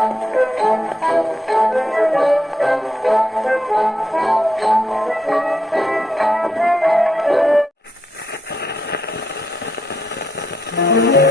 Thank mm -hmm. you.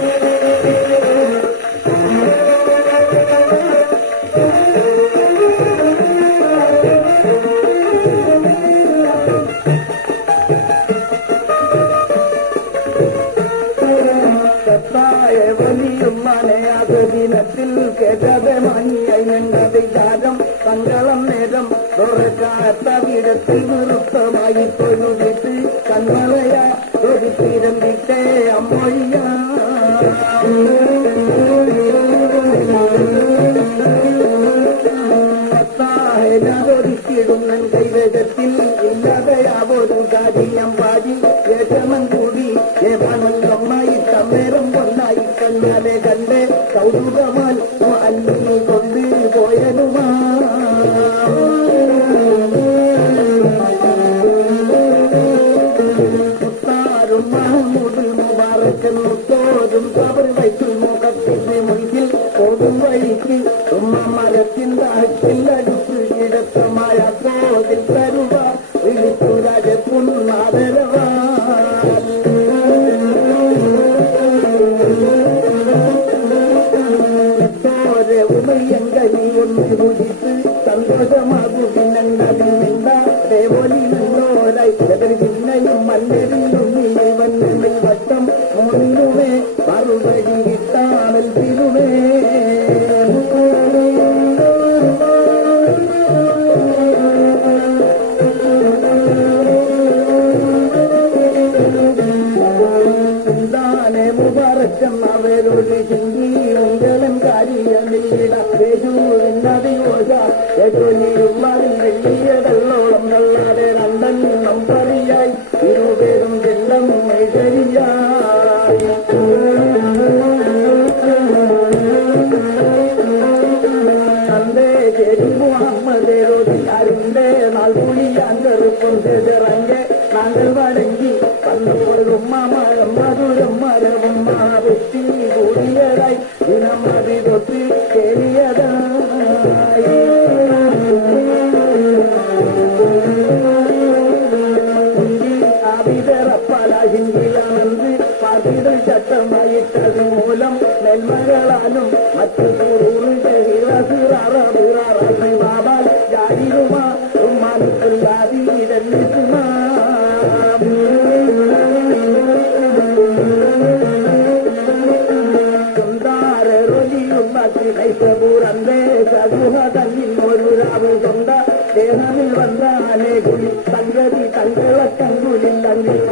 കേട്ടത് മഞ്ഞൈ ഞങ്ങളുടെ ജാതം കങ്കളം നേരം തുറക്കാത്ത വിടത്തിൽ വൃത്തമായി തൊഴുതിട്ട് കന്മളയ ഒരു തീരം വിട്ടേ അമ്മയ്യ ഒരിക്കിടുന്നൻ കൈവേഗത്തിൽ ഇല്ലാതെയാവൊരു കാര്യം പാടി യേശമൻ കൂടി ഏവനമായി മുബാറക്കൻ മുത്തോരും സബർ വൈക്കും മുഖത്തിന്റെ മുൻപിൽ പോകും വഴിക്ക്. ഉമ്മ മരത്തിന്റെ അക്കിൽ അടുത്ത് ഇടത്തമായ തോതിൽ തരുവ വിളിച്ചു രാജക്കുന്നാദരവാ ചോര ഉമയങ്കനി ഒന്ന് നന്നോരായി. പിന്നെയും മല്ലരിലും എന്താണ് മുബറക്കം അവരോട് ചിന്തി ഉങ്കലം കാര്യങ്ങളിടേജൂരിന്നതിയോശുള്ളിയുള്ളതിൽ നല്ലാതെ രണ്ടെണ്ണം പറയായി ഇരുപേരും ചെല്ലം ശരിയായി തന്റെ ശരി മുഹമ്മദേരോട് അരിന്റെ നാൾകുളിയാൻ കറുപ്പം ചെതിറങ്ങെ നാങ്ങൾ വടങ്ങി தங்கதி தங்கவ தங்குலில் தங்கு